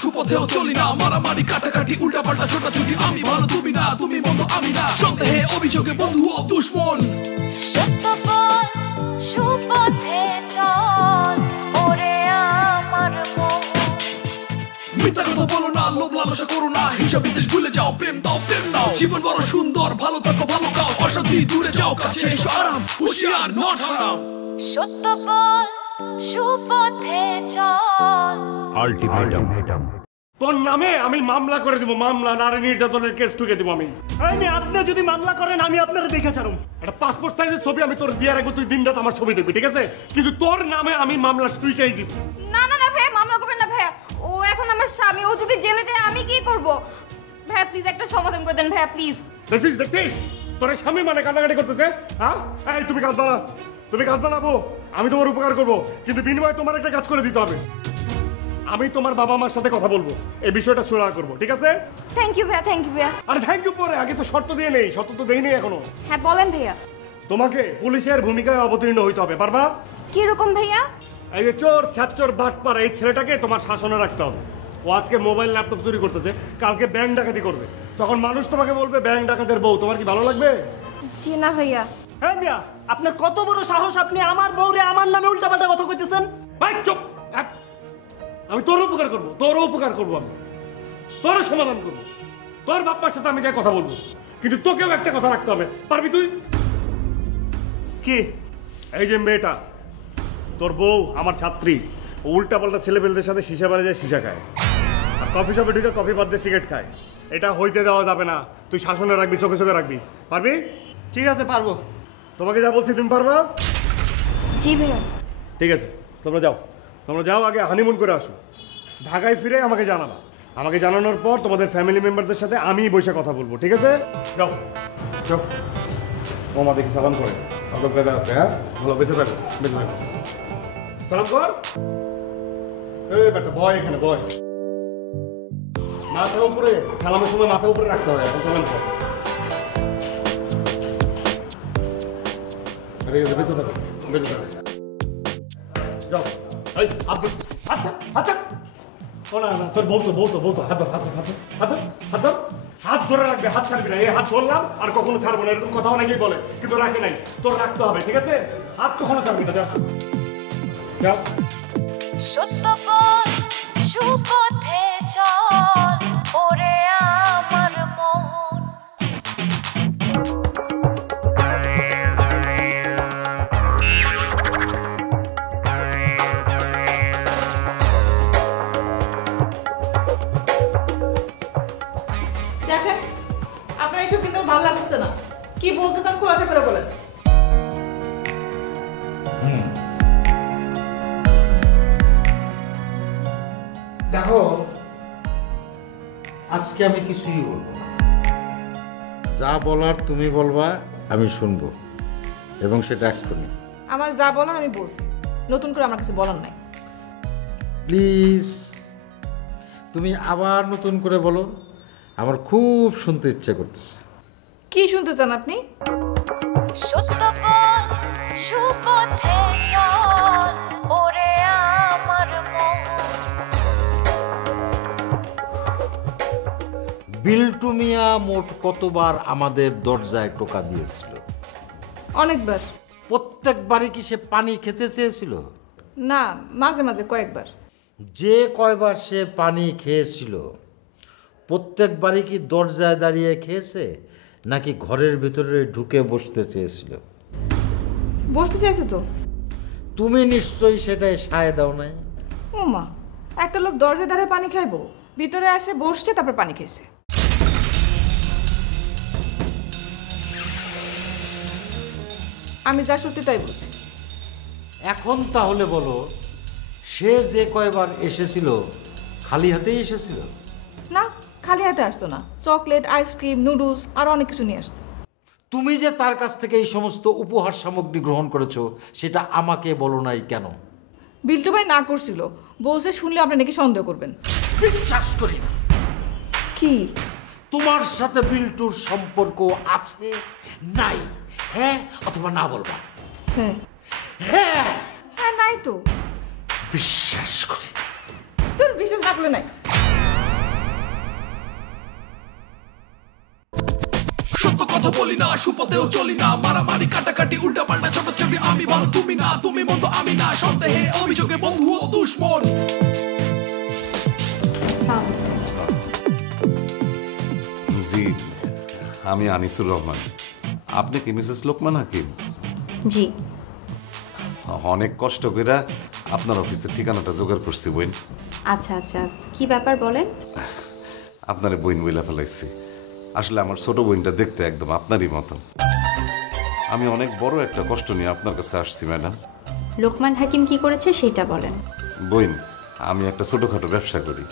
সুপথেও চলি না, মারামারি কাটাকাটি উল্টা পাল্টা ছোটাছুটি, আমি ভালো তুমি না, তুমি মন্দ আমি না, সন্দেহে অভিযোগে বন্ধু ও দুশ্মন। সত্য বল সুপথে চল ওরে আমার মন। মিথ্যা কথা বলো না, লোভ লালসা করো না, হিংসা বিদ্বেষ ভুলে যাও, প্রেম দাও প্রেম নাও, জীবন বড় সুন্দর, ভালো থাকো ভালো খাও, অশান্তি দূরে যাও, কাছে এসো আরাম, হুঁশিয়ার নট হারাম। সত্য বল সুপথে চল। আলটিমেটাম। তোর নামে আমি মামলা করে দিব, মামলা নারী নির্যাতনের কেস ঠুকে দিব আমি। আপনি যদি মামলা করেন আমি আপনারা দেখে ছাড়ুম। একটা পাসপোর্ট সাইজের ছবি আমি তোর দিয়ে রাখবো, তুই দিন রাত আমার ছবি দেখবি, ঠিক আছে? কিন্তু তোর নামে আমি মামলা টুইকাই দিব। না না না ভাইয়া, মামলা করবেন না ভাইয়া, ও এখন আমার স্বামী, ও যদি জেলে যায় আমি কি করব? ভাইয়া প্লিজ একটা সমাধান করে দেন ভাইয়া প্লিজ। দেখছিস তোর স্বামী মানে কান্নাকাটি করতেছে, হ্যাঁ? এই তুমি কাজ বানা, তুমি কাজ বানাবো, আমি তোমার উপকার করবো, কিন্তু বিনিময়ে তোমার একটা কাজ করে দিতে হবে। আমি তোমার বাবা মার সাথে কথা বলবো, এই বিষয়টা সুরাহা করবো, ঠিক আছে? থ্যাংক ইউ ভাইয়া, থ্যাংক ইউ ভাইয়া। আরে থ্যাংক ইউ পরে, আগে তো শর্ত দিয়ে নেই, শর্ত তো দেই নেই এখনো। হ্যাঁ বলেন ভাইয়া। তোমাকে পুলিশের ভূমিকায় অবতীর্ণ হইতে হবে, পারবা? কি রকম ভাইয়া? এই যে চোর ছাচ্চর বাটপার এই ছেলেটাকে তোমার শাসনে রাখতে হবে। ও আজকে মোবাইল ল্যাপটপ চুরি করতেছে, কালকে ব্যাংক ডাকাতি করবে, তখন মানুষ তোমাকে বলবে ব্যাংক ডাকাতের বউ। তোমার কি ভালো লাগবে? জি না ভাইয়া। হ্যাঁ মিয়া, আপনার কত বড় সাহস, আপনি আমার বউরে আমার নামে উল্টাপাল্টা কথা কইতেছেন? ভাই চুপ! আমি তোর উপকার করবো, তোর উপকার করবো, আমি তোর সমাধান করবো, তোর বাপ্পার সাথে আমি যাই কথা বলবো, কিন্তু তোকেও একটা কথা রাখতে হবে, পারবি তুই? কি এই যে মেয়েটা তোর বউ আমার ছাত্রী, উল্টা পাল্টা ছেলেপেলেদের সাথে সিসা বারে যায়, সিসা খায়, আর কফি শপে ঢুকে কফি বাদ দিয়ে সিগারেট খায়। এটা হইতে দেওয়া যাবে না, তুই শাসনে রাখবি, চোখে চোখে রাখবি, পারবি? ঠিক আছে পারবো। তোমাকে যা বলছি তুমি পারবা? জি ভাইয়া। ঠিক আছে, তোমরা যাও, আগে হানিমুন করে আসো, ঢাকায় ফিরে আমাকে জানাবা। আমাকে জানানোর পর তোমাদের ফ্যামিলি মেম্বারদের সাথে আমি বসে কথা বলবো, ঠিক আছে? যাও যাও। ওমা দেখি সালাম করে, আদব কায়দা আছে, হ্যাঁ? ভালো, বেঁচে থাকো, বেঁচে থাকো। সালাম কর। এই বেটা বয়, এখানে বয়। মাথা উপরে, সালামের সময় মাথা উপরে রাখতে হয়, এখন সালাম কর। বেঁচে থাকো, বেঁচে থাকো। যাও, এই হাত ধর, হাত তোর বলতো হাত ধরে রাখবে, হাত ছাড়বি না। এই হাত ধরলাম আর কখনো ছাড়বো না, এরকম কথা অনেকেই বলে, কিন্তু রাখে নাই, তোর রাখতে হবে, ঠিক আছে? হাত কখনো ছাড়বি না। যাও। সত্য বল সুপথে চল ওরে আমার মন। দেখেন আপনার এইসব কিন্তু ভালো লাগছে না, কি বলতে চান খোলাসা করে বলেন। দেখো, আজকে আমি কিছুই বলবো না, যা বলার তুমি বলবা, আমি শুনবো, এবং সেটা এক্ষুনি। আমার যা বলার আমি বলছি, নতুন করে আমার কিছু বলার নাই। প্লিজ তুমি আবার নতুন করে বলো, আমার খুব শুনতে ইচ্ছে করতেছে। কি শুনতে চান আপনি? সত্য বল সুপথে চল ওরে আমার মন। বিল্টু মিয়া মোট কতবার আমাদের দরজায় টোকা দিয়েছিল? অনেকবার। প্রত্যেকবারই কি সে পানি খেতে চেয়েছিল? না, মাঝে মাঝে কয়েকবার। যে কয়বার সে পানি খেয়েছিল প্রত্যেকবারই কি দরজায় দাঁড়িয়ে খেয়েছে, নাকি ঘরের ভিতরে ঢুকে বসতে চেয়েছিল? বসতে চাইছে তো। তুমি নিশ্চয়ই সেটাই সায় দাও নাই। ও মা, একটা লোক দরজায় দাঁড়িয়ে পানি খাইবো? ভিতরে আসে বসছে, তারপর পানি খেয়েছে। আমি যা সত্যি তাই বলছি। এখন তাহলে বলো, সে যে কয়বার এসেছিল খালি হাতেই এসেছিল? না, খালি হাতে আসতো না, চকলেট, আইসক্রিম, নুডলস আর অনেক কিছু নিয়ে আসতো। তুমি যে তার কাছ থেকে এই সমস্ত উপহার সামগ্রী গ্রহণ করেছো সেটা আমাকে বলো নাই কেন? বিল্টু ভাই না করছিল, বলছে শুনলে আপনি নাকি সন্দেহ করবেন। বিশ্বাস করি না। কি তোমার সাথে বিল্টুর সম্পর্ক আছে নাই? হ্যাঁ অথবা না বলবা? হ্যাঁ হ্যাঁ হ্যাঁ, নাই তো। বিশ্বাস করি। তোর বিশেষ রাখলে নাই। সত্য কথা বলি না, সুপথেও চলি না, মারামারি কাটাকাটি উল্টা পাল্টা ছোটাছুটি, আমি ভালো তুমি না, তুমি মন্দ আমি না, সন্দেহে অভিযোগে বন্ধু ও দুশ্মন। জি, আমি আনিসুর রহমান। আপনি কি মিসেস লোকমান হাকিম? জি। অনেক কষ্ট করে আপনার অফিসের ঠিকানাটা জোগাড় করছি বইন। আচ্ছা আচ্ছা, কি ব্যাপার বলেন? আপনার বইন বইলা ফেলাইছি। আসলে আমার ছোট বইনটা দেখতে একদম আপনারই মতন। আমি অনেক বড় একটা কষ্ট নিয়ে আপনার কাছে আসছি ম্যাডাম। লোকমান হাকিম কি করেছে সেটা বলেন। বইন, আমি একটা ছোটখাটো ব্যবসা করি।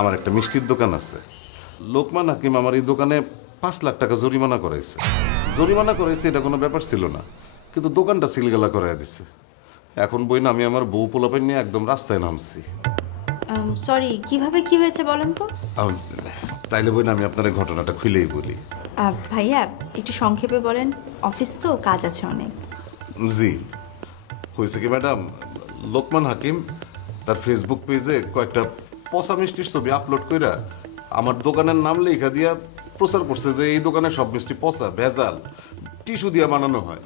আমার একটা মিষ্টির দোকান আছে। লোকমান হাকিম আমার এই দোকানে 5 লাখ টাকা জরিমানা করাইছে। জরিমানা করাইছে এটা কোনো ব্যাপার ছিল না, কিন্তু দোকানটা সিলগালা করাই দিছে। এখন বইন আমি আমার বউ পোলাপান নিয়ে একদম রাস্তায় নামছি। সরি, কিভাবে কি হয়েছে বলেন তো? তাইলে বইন আমি আপনার ঘটনাটা খুলেই বলি। ভাইয়া একটু সংক্ষেপে বলেন, অফিস তো কাজ আছে অনেক। জি, হয়েছে কি ম্যাডাম, লোকমান হাকিম তার ফেসবুক পেজে কয়েকটা পচা মিষ্টির ছবি আপলোড কইরা আমার দোকানের নাম লেখা দিয়া প্রচার করছে যে এই দোকানে সব মিষ্টি পচা, ভেজাল, টিস্যু দিয়া বানানো হয়।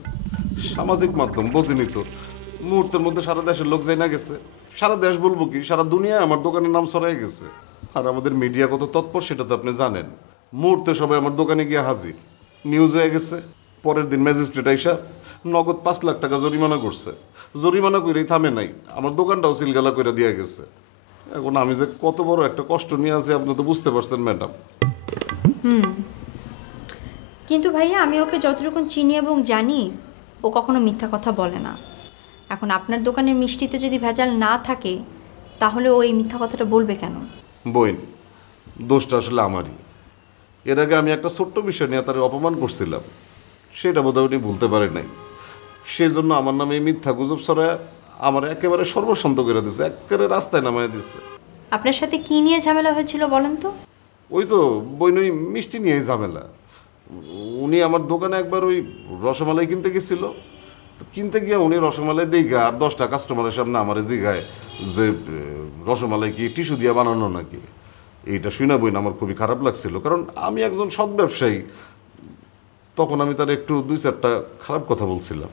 সামাজিক মাধ্যম বোঝেনি তো, মুহূর্তের মধ্যে সারা দেশের লোক যাই না গেছে। সারা দেশ বলবো কি, সারা দুনিয়ায় আমার দোকানের নাম ছড়াই গেছে। আর আমাদের মিডিয়া কত তৎপর সেটা তো আপনি জানেন। মুহূর্তে সবাই আমার দোকানে গিয়ে হাজির, নিউজ হয়ে গেছে। পরের দিন ম্যাজিস্ট্রেট আইসা নগদ 5 লাখ টাকা জরিমানা করছে। জরিমানা করেই থামে নাই, আমার দোকানটাও সিলগালা করে দিয়ে গেছে। এখন আমি যে কত বড় একটা কষ্ট নিয়ে আছি আপনি তো বুঝতে পারছেন ম্যাডাম। কিন্তু ভাইয়া আমি ওকে যতটুকু চিনি এবং জানি, ও কখনো মিথ্যা কথা বলে না। এখন আপনার দোকানের মিষ্টিতে যদি ভেজাল না থাকে, তাহলে ও এই মিথ্যা কথাটা বলবে কেন? বইন, দোষটা আসলে আমারই। এর আগে আমি একটা ছোট্ট বিষয় নিয়ে তার অপমান করছিলাম, সেটা বোধহয় উনি ভুলতে পারে নাই। সেই জন্য আমার নামে এই মিথ্যা গুজব ছড়ায় আমার একেবারে সর্বশান্ত করে দিচ্ছে, একেবারে রাস্তায় নামায় দিচ্ছে। আপনার সাথে কি নিয়ে ঝামেলা হয়েছিল বলেন তো? ওই তো বইন, ওই মিষ্টি নিয়েই ঝামেলা। উনি আমার দোকানে একবার ওই রসমালাই কিনতে গেছিল। কিনতে গিয়ে উনি রসমালাই দেখে আর 10টা কাস্টমারের সামনে আমার জিগায় যে রসমালাই কি টিস্যু দিয়ে বানানো নাকি। এইটা শুনে বইন আমার খুবই খারাপ লাগছিল, কারণ আমি একজন সৎ ব্যবসায়ী। তখন আমি তার একটু 2-4টা খারাপ কথা বলছিলাম।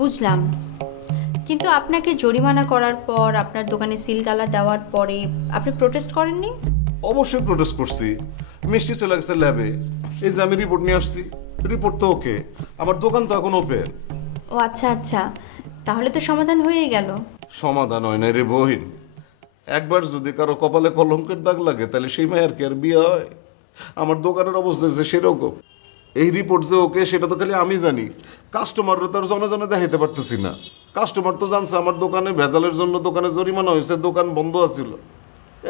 বুঝলাম, কিন্তু আপনাকে জরিমানা করার পর, আপনার দোকানে সিলগালা দেওয়ার পরে আপনি প্রোটেস্ট করেননি? অবশ্যই প্রোটেস্ট করছি। মিষ্টি চলে গেছে ল্যাবে, এই যে আমি রিপোর্ট নিয়ে আসছি। রিপোর্ট তো ওকে, আমার দোকান তো এখন ওপেন। ও আচ্ছা আচ্ছা, তাহলে তো সমাধান হয়ে গেল। সমাধান হয় না রে বহিন। একবার যদি কারো কপালে কলঙ্কের দাগ লাগে তাহলে সেই মায়ের কি আর বিয়ে হয়? আমার দোকানের অবস্থা হচ্ছে সেরকম। এই রিপোর্ট যে ওকে সেটা তো খালি আমি জানি, কাস্টমাররা তো আর জনে জনে দেখাইতে পারতেছি না। কাস্টমার তো জানছে আমার দোকানে ভেজালের জন্য দোকানে জরিমানা হয়েছে, দোকান বন্ধ আছিল।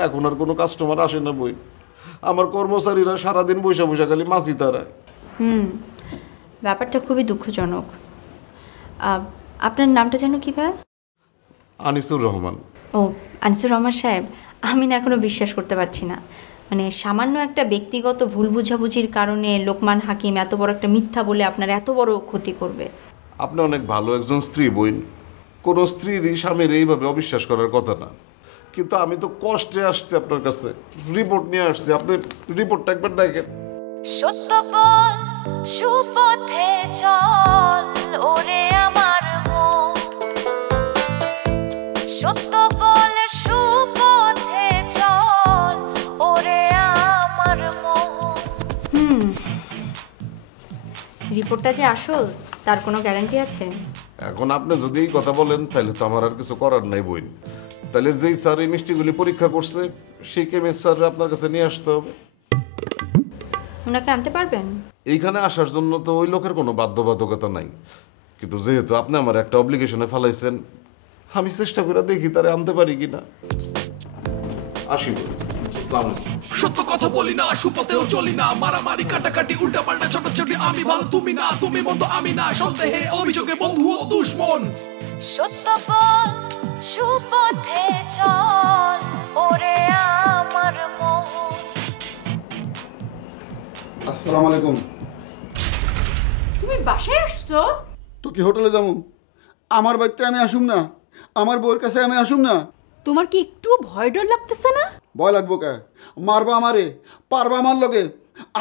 এখন আর কোনো কাস্টমার আসে না বই। আমার কর্মচারীরা সারাদিন বৈশা বৈশা খালি মাছি তারায়। ব্যাপারটা খুবই দুঃখজনক। আপনার নামটা যেন কি ভাই? আনিসুর রহমান। ও আনিসুর রহমান সাহেব, আমি না এখনো বিশ্বাস করতে পারছি না। মানে সামান্য একটা ব্যক্তিগত ভুল বুঝাবুঝির কারণে লোকমান হাকিম এত বড় একটা মিথ্যা বলে আপনার এত বড় ক্ষতি করবে। আপনি অনেক ভালো একজন স্ত্রী বইন, কোনো স্ত্রীরই স্বামীর এইভাবে অবিশ্বাস করার কথা না। কিন্তু আমি তো কষ্টে আসছি আপনার কাছে, রিপোর্ট নিয়ে আসছি। আপনি রিপোর্টটা একবার দেখেন। সত্য বল, সুপথে চল, ওরে আমার মন। সত্য বল, সুপথে চল, ওরে আমার মন। রিপোর্টটা যে আসল তার কোনো গ্যারান্টি আছে? এখন আপনি যদি এই কথা বলেন তাহলে তো আমার আর কিছু করার নাই বইন। তাহলে যেই স্যার এই মিষ্টিগুলি পরীক্ষা করছে সেই কেমিস্ট স্যার আপনার কাছে নিয়ে আসতে হবে। ওনাকে আনতে পারবেন? এইখানে আসার জন্য তো ওই লোকের কোনো বাধ্যবাধকতা নাই, কিন্তু যেহেতু আপনি আমার একটা অব্লিগেশনে ফেলাইছেন, আমি চেষ্টা করে দেখি তারে আনতে পারি কিনা। আসিব। সত্য কথা বলি না, সুপথেও চলি না, মারামারি কাটাকাটি উল্টা পাল্টা ছোটাছুটি, আমি ভালো তুমি না, তুমি মন্দ আমি না, সন্দেহে অভিযোগে বন্ধু ও দুশ্মন। সত্য বল, সুপথে চল, ওরে আমার মন। আসসালামু আলাইকুম। তুমি বাসায় আসছো? তো কি হোটেলে যাবো? আমার বাড়িতে আমি আসুম না? আমার বউয়ের কাছে আমি আসুম না? তোমার কি একটুও ভয় ডর লাগতেছে না? ভয় লাগবো কে? মারবা আমারে, পারবা আমার লগে?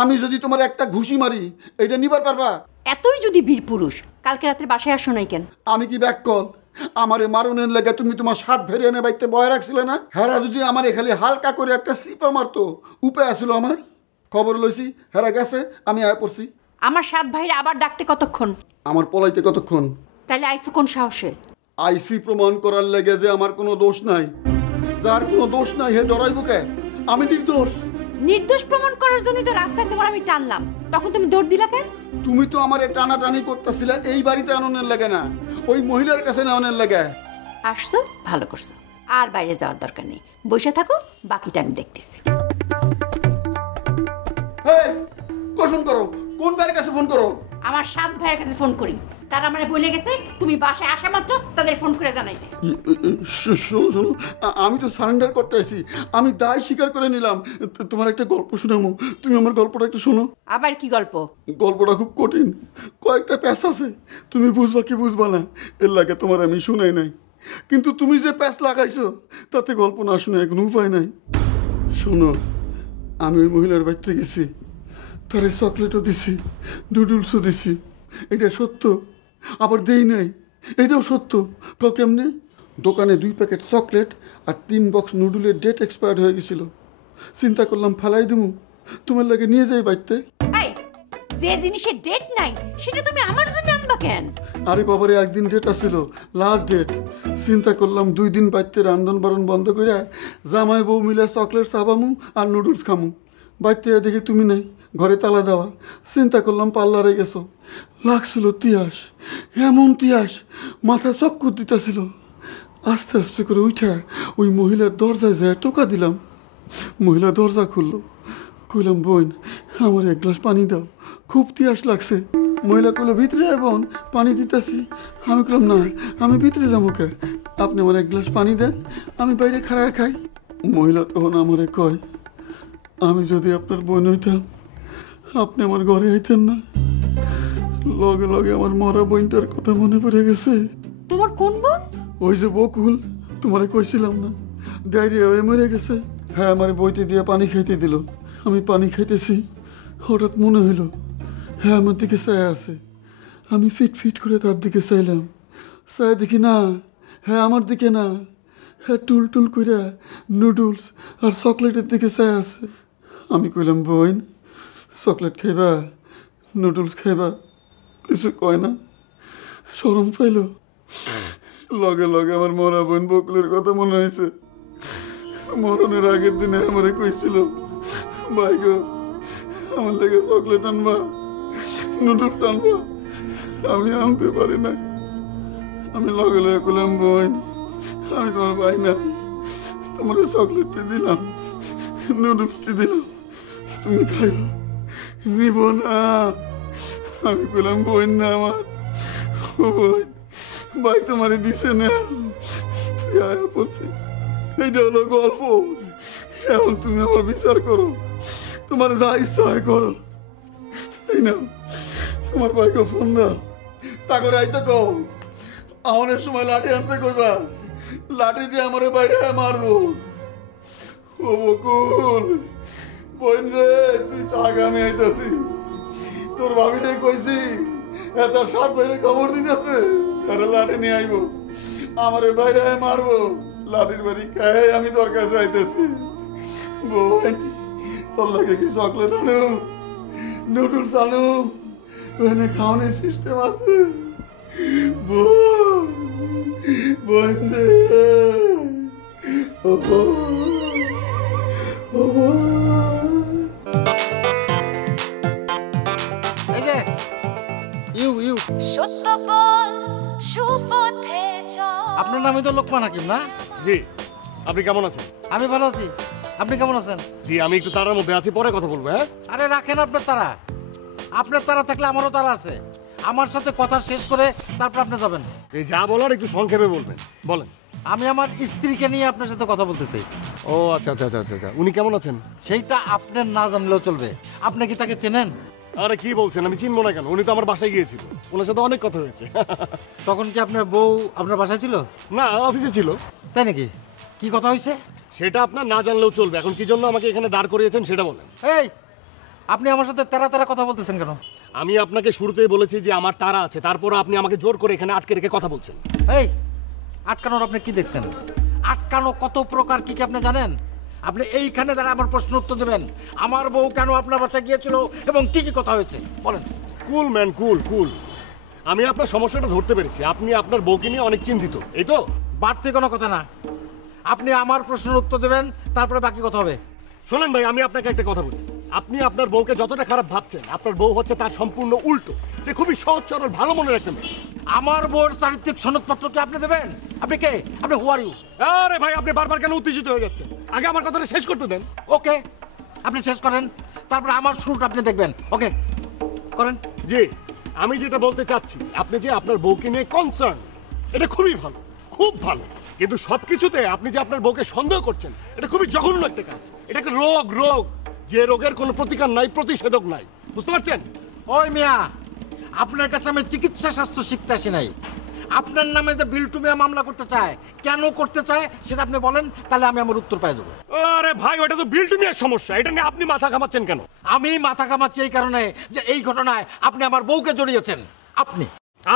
আমি যদি তোমার একটা ঘুষি মারি এইটা নিবার পারবা? এতই যদি বীর পুরুষ, কালকে রাত্রে বাসায় আসো নাই কেন? আমি কি ব্যাককল? আমারে মারুনের লেগে তুমি তোমার সাত ভেরে এনে বাইতে বয় রাখছিলে না? হেরা যদি আমার খালি হালকা করে একটা সিপা মারতো, উপায় আসছিল আমার। খবর লইছি হেরা গেছে, আমি আয় পড়ছি। আমার 7 ভাইরা আবার ডাকতে কতক্ষণ? আমার পলাইতে কতক্ষণ? তাইলে আইসো কোন সাহসে? আইসি প্রমাণ করার লেগে যে আমার কোনো দোষ নাই, যার কোনো দোষ নাই হে ডরাইব কে? আমি নির্দোষ। নির্দোষ প্রমাণ করার জন্যই তো রাস্তায় তোমার আমি টানলাম, তখন তুমি দৌড় দিলা কেন? তুমি তো আমারে টানাটানি করতেছিলে এই বাড়িতে আননের লাগে না, ওই মহিলার কাছে নেওয়ানোর লাগে। আসছো, ভালো করছো। আর বাইরে যাওয়ার দরকার নেই, বসে থাকো, বাকিটা আমি দেখতেছি। ফোন করো, কোন ভাইয়ের কাছে ফোন করো? আমার 7 ভাইয়ের কাছে ফোন করি, তারা আমারে বলে গেছে তুমি বাসায় আসা মাত্র তাদের ফোন করে জানাইতে। শোনো শোনো, আমি তো সারেন্ডার করতে আসি, আমি দায় স্বীকার করে নিলাম। তোমার একটা গল্প শোনাবো, তুমি আমার গল্পটা একটু শোনো। আবার কি গল্প? গল্পটা খুব কঠিন, কয়েকটা প্যাচ আছে, তুমি বুঝবা কি বুঝবা না এর লাগে তোমার আমি শুনাই নাই। কিন্তু তুমি যে প্যাচ লাগাইছো তাতে গল্প না শুনে কোনো উপায় নাই। শোনো, আমি ওই মহিলার বাড়িতে গেছি, তারে চকলেটও দিছি, নুডলসও দিছি, এটা সত্য। আবার দেই নাই, এটাও সত্য। কেমনে? দোকানে 2 প্যাকেট চকলেট আর 3 বক্স নুডলের ডেট এক্সপায়ার্ড হয়ে গেছিল। চিন্তা করলাম ফালাই দিমু, তোমার লাগে নিয়ে যাই বাড়িতে। যে জিনিসের ডেট নাই সেটা তুমি আমার জন্য আনবা কেন? আরে বাবারে, একদিন ডেট আসছিল, লাস্ট ডেট। চিন্তা করলাম 2 দিন বাড়িতে রান্ধন বারণ বন্ধ করে জামাই বউ মিলে চকলেট চাবামু আর নুডলস খামু। বাড়িতে দেখি তুমি নাই, ঘরে তালা দেওয়া। চিন্তা করলাম পার্লারে গেছো। লাগছিল তিয়াস, এমন তিয়াস মাথা চক্কর দিতেছিল। আস্তে আস্তে করে উঠা ওই মহিলার দরজায় যায় টোকা দিলাম। মহিলা দরজা খুললো, কইলাম বোন আমার 1 গ্লাস পানি দাও, খুব তিয়াস লাগছে। মহিলা কইলো ভিতরে বোন, পানি দিতেছি। আমি কইলাম না, আমি ভিতরে যাবো কে, আপনি আমার 1 গ্লাস পানি দেন, আমি বাইরে খাড়ায় খাই। মহিলা তখন আমারে কয়, আমি যদি আপনার বোন হইতাম আপনি আমার ঘরে আইতেন না। লগে লগে আমার মরা বোনটার কথা মনে পড়ে গেছে। তোমার কোন বোন? ওই যে বকুল, তোমারে কইছিলাম না, ডায়রিয়া হয়ে মরে গেছে। হ্যাঁ, আমার বইতে দিয়ে পানি খাইতে দিল। আমি পানি খাইতেছি, হঠাৎ মনে হইল হ্যাঁ আমার দিকে চায় আছে। আমি ফিট ফিট করে তার দিকে চাইলাম, চাই দেখি না, হ্যাঁ আমার দিকে না, হ্যাঁ টুল টুল করে নুডলস আর চকলেটের দিকে চায় আছে। আমি কইলাম বোন চকলেট খাইবা, নুডলস খাইবা? কিছু কয় না, শরম পাইল। লগে লগে আমার মরা বোন বকুলের কথা মনে হয়েছে। মরণের আগের দিনে আমারে কইছিল, ভাই গো আমার লেগে চকলেট আনবা, নুডলস আনবা। আমি আনতে পারি না। আমি লগে লগে কইলাম বোন আমি তোমার ভাই না, তোমার চকলেটটি দিলাম, নুডলসটি দিলাম, তুমি খাই নিব না। আমি কইলাম বোন না আমার, ও বোন ভাই তোমারে দিছে না, তুই আয়া পড়ছি। এইটা হলো গল্প, এখন তুমি আমার বিচার করো, তোমার যা ইচ্ছা হয় করো। এই না তোমার ভাইকে ফোন দাও, তা করে আইতে কও আমাদের সময় লাঠি আনতে কইবা, লাঠি দিয়ে আমার বাইরে মারবো। ও বকুল বোন রে, তুই থাক, আমি আইতাছি। তোর ভাবি রে কইছি এত 7 বাইরে খবর দিতেছে, আরে লাঠি নিয়ে আইবো, আমারে বাইরে মারবো। লাঠির বাড়ি খাই আমি তোর কাছে আইতেছি। বোন তোর লাগে কি চকলেট আনু, নুডলস আনু, ওখানে খাওয়ানোর সিস্টেম আছে। বোন বোন রে, ও বোন। এই যে ইউ সত্য বল সুপথে চল। আপনার নামই তো লোকমান হাকিম না? জি, আপনি কেমন আছেন? আমি ভালো আছি, আপনি কেমন আছেন? জি, আমি একটু তারার মধ্যে আছি, পরে কথা বলবো। হ্যাঁ আরে রাখেন আপনার তারা, আপনার তারা থাকলে আমারও তারা আছে। আমার সাথে কথা শেষ করে তারপর আপনি যাবেন। এই যা বলার একটু সংক্ষেপে বলবেন, বলেন। আমি আমার স্ত্রীকে নিয়ে আপনার সাথে কথা বলতে চাই। ও আচ্ছা আচ্ছা আচ্ছা আচ্ছা, উনি কেমন আছেন? সেইটা আপনার না জানলেও চলবে। আপনি কি তাকে চেনেন? আরে কি বলছেন, আমি চিনবো না কেন? উনি তো আমার বাসায় গিয়েছিল, ওনার সাথে অনেক কথা হয়েছে। তখন কি আপনার বউ আপনার বাসায় ছিল? না, অফিসে ছিল। তাই নাকি? কি কথা হয়েছে? সেটা আপনার না জানলেও চলবে। এখন কি জন্য আমাকে এখানে দাঁড় করিয়েছেন সেটা বলেন। এই, আপনি আমার সাথে তেরা তেরা কথা বলতেছেন কেন? আমি আপনাকে শুরুতেই বলেছি যে আমার তারা আছে, তারপর আপনি আমাকে জোর করে এখানে আটকে রেখে কথা বলছেন। এই, আটকানোর আপনি কি দেখছেন? আটকানো কত প্রকার কি কি আপনি জানেন? আপনি এইখানে দাঁড়া আমার প্রশ্ন উত্তর দেবেন। আমার বউ কেন আপনার বাসায় গিয়েছিল এবং কি কি কথা হয়েছে বলেন। কুল ম্যান, কুল কুল। আমি আপনার সমস্যাটা ধরতে পেরেছি। আপনি আপনার বউকে নিয়ে অনেক চিন্তিত, এই তো? বাড়তি কোনো কথা না, আপনি আমার প্রশ্নের উত্তর দেবেন, তারপরে বাকি কথা হবে। শোনেন ভাই, আমি আপনাকে একটা কথা বলি। আপনি আপনার বউকে যতটা খারাপ ভাবছেন, আপনার বউ হচ্ছে তার সম্পূর্ণ উল্টো। সে খুবই সহজ সরল, ভালো মনের একটা মেয়ে। আমার বউর চারিত্রিক সনদপত্র কি আপনি দেবেন? আপনি কে? আপনি হু আর ইউ? আরে ভাই, আপনি বারবার কেন উত্তেজিত হয়ে যাচ্ছেন? আগে আমার কথাটা শেষ করতে দেন। ওকে, আপনি শেষ করেন, তারপরে আমার শুরুটা আপনি দেখবেন। ওকে করেন। জি, আমি যেটা বলতে চাচ্ছি, আপনি যে আপনার বউকে নিয়ে কনসার্ন, এটা খুবই ভালো, খুব ভালো। কিন্তু সবকিছুতে আপনি যে আপনার বউকে সন্দেহ করছেন, এটা খুবই জঘন্য একটা কাজ। এটা একটা রোগ, যে রোগের কোনো প্রতিকার নাই, প্রতিষেধক নাই। বুঝতে পারছেন? ওই মিয়া, আপনার কাছে আমি চিকিৎসা শাস্ত্র শিখতে আসি নাই। আপনার নামে যে বিল্টু মিয়া মামলা করতে চায়, কেন করতে চায় সেটা আপনি বলেন, তাহলে আমি আমার উত্তর পাই দেবো। আরে ভাই, ওটা তো বিল্টু মিয়ার সমস্যা। এটা নিয়ে আপনি মাথা ঘামাচ্ছেন কেন? আমি মাথা ঘামাচ্ছি এই কারণে যে এই ঘটনায় আপনি আমার বউকে জড়িয়েছেন। আপনি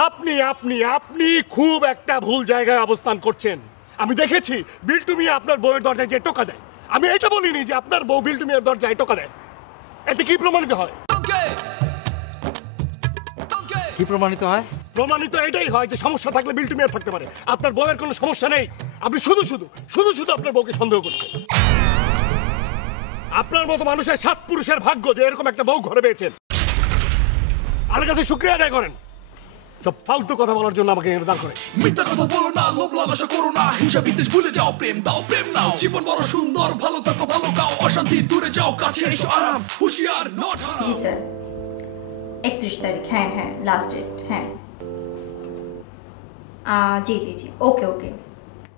আপনি আপনি আপনি খুব একটা ভুল জায়গায় অবস্থান করছেন। আমি দেখেছি বিল্টু মিয়া আপনার বউয়ের দরজায় যে টোকা দেয়। আমি এটা বলিনি যে আপনার বউ বিল্টু মিয়ার দরজায় টোকা দেয়। এতে কি প্রমাণিত হয়? কি প্রমাণিত হয়? প্রমাণিত এটাই হয় যে সমস্যা থাকলে বিল্টু মিয়ার থাকতে পারে। আপনার বউয়ের কোনো সমস্যা নেই। আপনি শুধু শুধু আপনার বউকে সন্দেহ করছেন। আপনার মতো মানুষের 7 পুরুষের ভাগ্য যে এরকম একটা বউ ঘরে পেয়েছেন। আমার কাছে শুকরিয়া আদায় করেন। সব ফালতু কথা বলার জন্য আমাকে এখানে দাঁড় করে। মিথ্যা কথা বলো না, লোভ লালসা করো না, হিংসা বিদ্বেষ ভুলে যাও, প্রেম দাও প্রেম নাও। জীবন বড় সুন্দর, ভালো থাকো ভালো গাও, অশান্তি দূরে যাও, কাছে এসো আরাম, হুঁশিয়ার নট হারাম। জি স্যার, 31 তারিখ। হ্যাঁ হ্যাঁ, লাস্ট ডেট। হ্যাঁ জি জি জি, ওকে ওকে।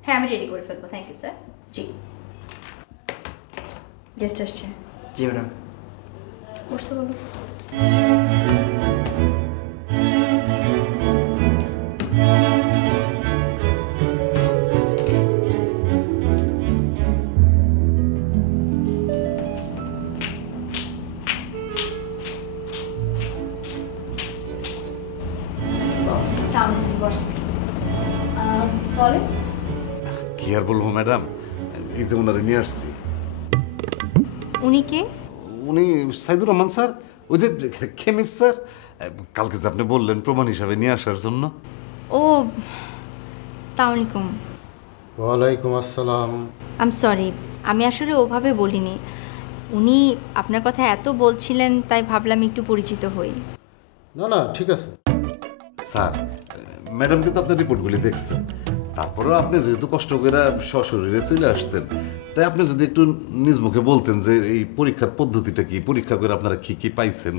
হ্যাঁ, আমি রেডি করে ফেলবো। Thank you sir. জি, গেস্ট আসছে। জি ম্যাডাম। বসতে বলো। কি আর বলবো ম্যাডাম, এই যে ওনারে নিয়ে আসছি। উনি কে? উনি সাইদুর রহমান স্যার, ওই যে কেমিস্ট স্যার। কালকে যে আপনি বললেন প্রমাণ হিসাবে নিয়ে আসার জন্য। ও, আসসালামু আলাইকুম। ওয়ালাইকুম আসসালাম। আম সরি, আমি আসলে ওভাবে বলিনি। উনি আপনার কথা এত বলছিলেন, তাই ভাবলাম একটু পরিচিত হই। না না, ঠিক আছে স্যার। ম্যাডাম কিন্তু আপনার রিপোর্টগুলি দেখছেন, তারপরেও আপনি যেহেতু কষ্ট করে সশরীরে চলে আসছেন, তাই আপনি যদি একটু নিজ মুখে বলতেন যে এই পরীক্ষার পদ্ধতিটা কি, পরীক্ষা করে আপনারা কি কি পাইছেন।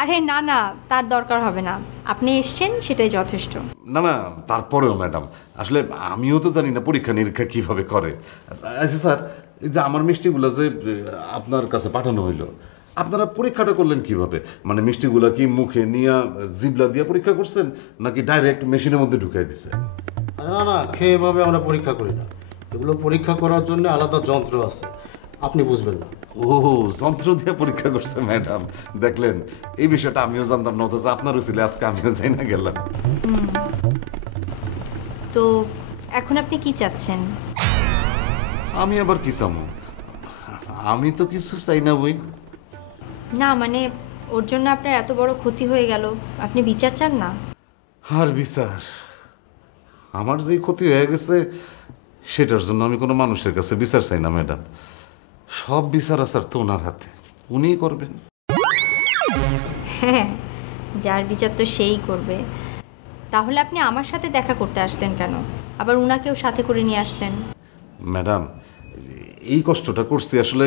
আরে না না, তার দরকার হবে না। আপনি এসছেন, সেটাই যথেষ্ট। না না, তারপরেও ম্যাডাম, আসলে আমিও তো জানি না পরীক্ষা নিরীক্ষা কিভাবে করে। আচ্ছা স্যার, এই যে আমার মিষ্টিগুলো যে আপনার কাছে পাঠানো হইলো, আপনারা পরীক্ষাটা করলেন কিভাবে? মানে মিষ্টিগুলা কি মুখে নিয়ে জিবলা দিয়ে পরীক্ষা করছেন, নাকি ডাইরেক্ট মেশিনের মধ্যে ঢুকাই দিচ্ছেন? না না, খেয়ে এভাবে আমরা পরীক্ষা করি না। এগুলো পরীক্ষা করার জন্য আলাদা যন্ত্র আছে, আপনি বুঝবেন না। ও, যন্ত্র দিয়ে পরীক্ষা করছে ম্যাডাম, দেখলেন? এই বিষয়টা আমিও জানতাম না, অথচ আপনারও ছিল, আজকে আমিও যাই না গেলাম। তো এখন আপনি কি চাচ্ছেন? আমি আবার কি চামু? আমি তো কিছু চাই না বই। না মানে, ওর জন্য আপনার এত বড় ক্ষতি হয়ে গেল, আপনি বিচার চান না? আর বিচার? আমার যে ক্ষতি হয়ে গেছে সেটার জন্য আমি কোনো মানুষের কাছে বিচার চাই না ম্যাডাম। সব বিচার আসার তো ওনার হাতে, উনিই করবেন। হ্যাঁ, যার বিচার তো সেই করবে। তাহলে আপনি আমার সাথে দেখা করতে আসলেন কেন? আবার উনাকেও সাথে করে নিয়ে আসলেন। ম্যাডাম, এই কষ্টটা করছি আসলে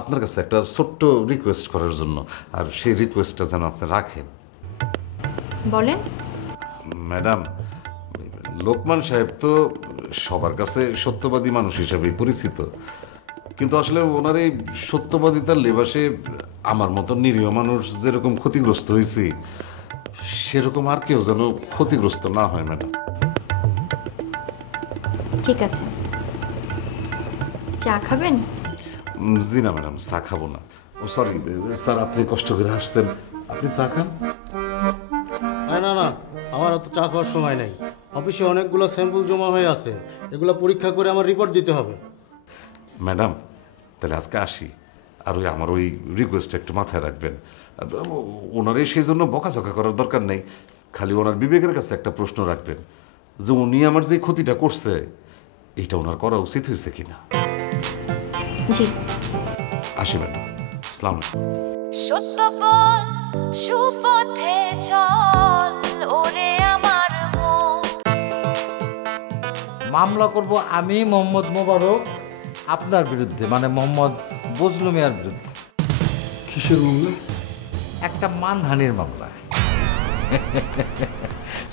আপনার কাছে একটা ছোট্ট রিকোয়েস্ট করার জন্য, আর সেই রিকোয়েস্টটা যেন আপনি রাখেন। বলেন। ম্যাডাম, লোকমান সাহেব তো সবার কাছে সত্যবাদী মানুষ হিসেবেই পরিচিত, কিন্তু আসলে ওনার এই সত্যবাদিতার লেবাসে আমার মতো নিরীহ মানুষ যেরকম ক্ষতিগ্রস্ত হয়েছি, সেরকম আর কেউ যেন ক্ষতিগ্রস্ত না হয় ম্যাডাম। ঠিক আছে, চা খাবেন? জি না ম্যাডাম, চা খাবো না। ও সরি স্যার, আপনি কষ্ট করে আসছেন, আপনি চা খান। না না, আমার অত চা খাওয়ার সময় নেই। অফিসে অনেকগুলো স্যাম্পল জমা হয়ে আছে, এগুলো পরীক্ষা করে আমার রিপোর্ট দিতে হবে। ম্যাডাম তাহলে আজকে আসি। আর ওই আমার ওই রিকোয়েস্টটা একটু মাথায় রাখবেন। ওনারে সেই জন্য বকাঝকা করার দরকার নেই, খালি ওনার বিবেকের কাছে একটা প্রশ্ন রাখবেন যে উনি আমার যে ক্ষতিটা করছে এটা ওনার করা উচিত হয়েছে কিনা। জি আসি ম্যাডাম, আসসালামু আলাইকুম। সত্য বল সুপথে চল ওরে আমার মন। মামলা করব আমি মোহাম্মদ মোবারক আপনার বিরুদ্ধে, মানে মোহাম্মদ বজলু মিয়ার বিরুদ্ধে। কিসের মামলা? একটা মানহানির মামলা।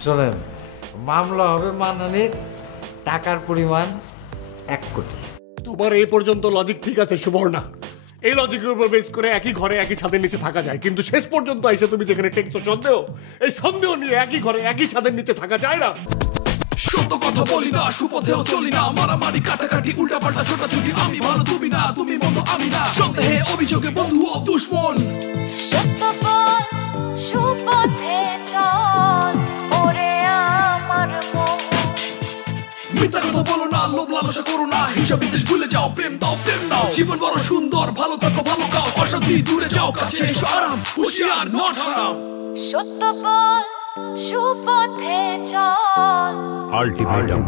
শোনেন, মামলা হবে মানহানির, টাকার পরিমাণ 1 কোটি। তোমার এই পর্যন্ত লজিক ঠিক আছে সুবর্ণা, এই লজিকের উপর বেস করে একই ঘরে একই ছাদের নিচে থাকা যায়, কিন্তু শেষ পর্যন্ত এসে তুমি যেখানে টেকছো সন্দেহ, এই সন্দেহ নিয়ে একই ঘরে একই ছাদের নিচে থাকা যায় না। সত্য কথা বলি না, সুপথেও চলি না, মারামারি কাটাকাটি উল্টা পাল্টা ছোটাছুটি, আমি ভালো তুমি না, তুমি মন্দ আমি না, সন্দেহে অভিযোগে বন্ধু ও দুশ্মন। সত্য বল সুপথে চল ওরে আমার মন। মিথ্যা কথা বলো না, লোভ লালসা করো না, হিংসা বিদ্বেষ ভুলে যাও, প্রেম দাও প্রেম নাও, জীবন বড় সুন্দর, ভালো থাকো ভালো খাও, অশান্তি দূরে যাও, কাছে এসো আরাম, হুঁশিয়ার নট হারাম। সত্য বল সুপথে চল। আল্টিমেটাম।